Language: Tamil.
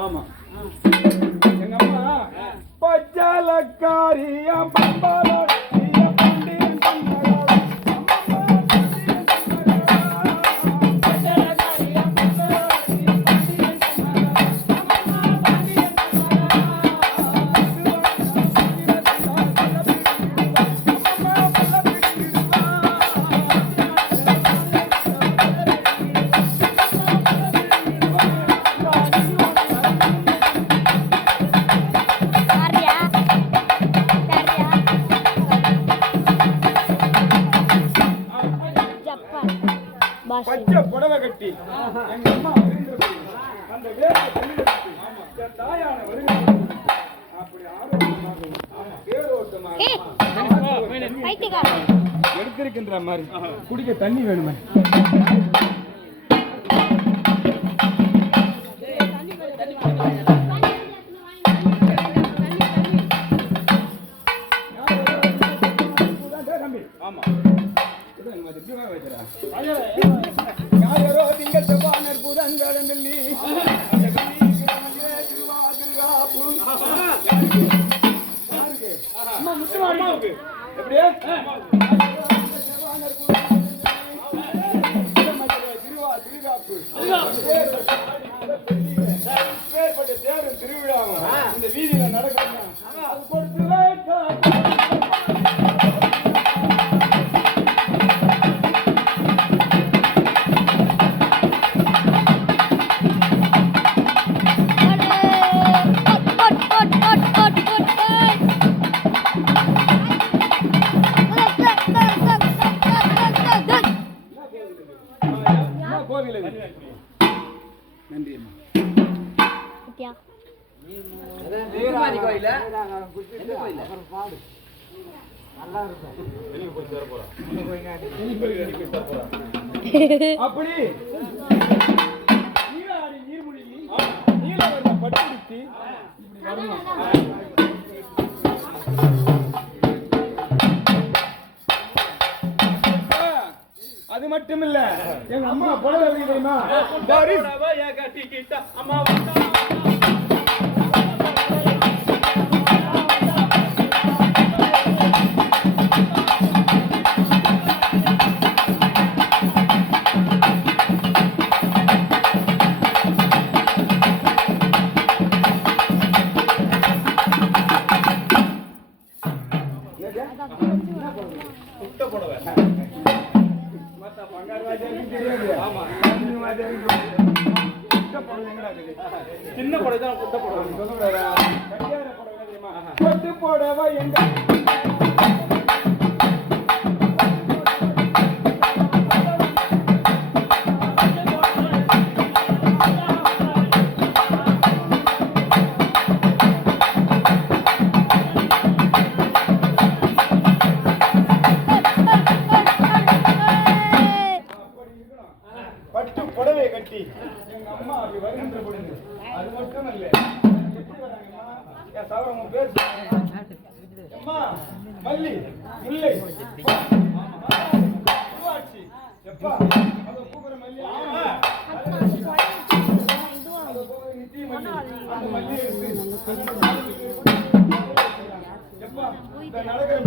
ஆமா. எங்க அம்மா பச்சலக்காரியா பம்பால பச்சை புடவை கட்டி. எங்க அம்மா. அந்த வேலை கையிலெடுத்து, என் தாயான வருகிறது. அப்படி ஆரோக்கியமாக, எடுத்திருக்கின்ற மாதிரி குடிக்க தண்ணி வேணுமே. ஆமா. திங்கள் திருகாப்பு. பேர்பட்ட தேரும் திருவிழாவும் இந்த வீதியில நடக்கணும் கோவில். நன்றி அம்மா அப்படி. நீராடி நீர்மொழியில் நீலவர்ண பட்டுடுத்தி இப்படி மட்டும் இல்ல எங்க அம்மா புடவை எப்படி தெரியுமா? பாரிஸ் மத்த பங்காரு புடவை. சின்ன படம். தான் புடவை தெரியுமா? புடவை எங்க? பட்டு புடவை கட்டி எங்க அம்மா அப்படி வருகின்ற பொழுது அது மட்டும் இல்ல எப்படி வராங்கம்மா? என் சவரம் உன் பேர் அம்மா மல்லி முல்லை பூவாச்சி எப்பா? மல்லி அந்த மல்லி. எப்பா இந்த நடக்கிற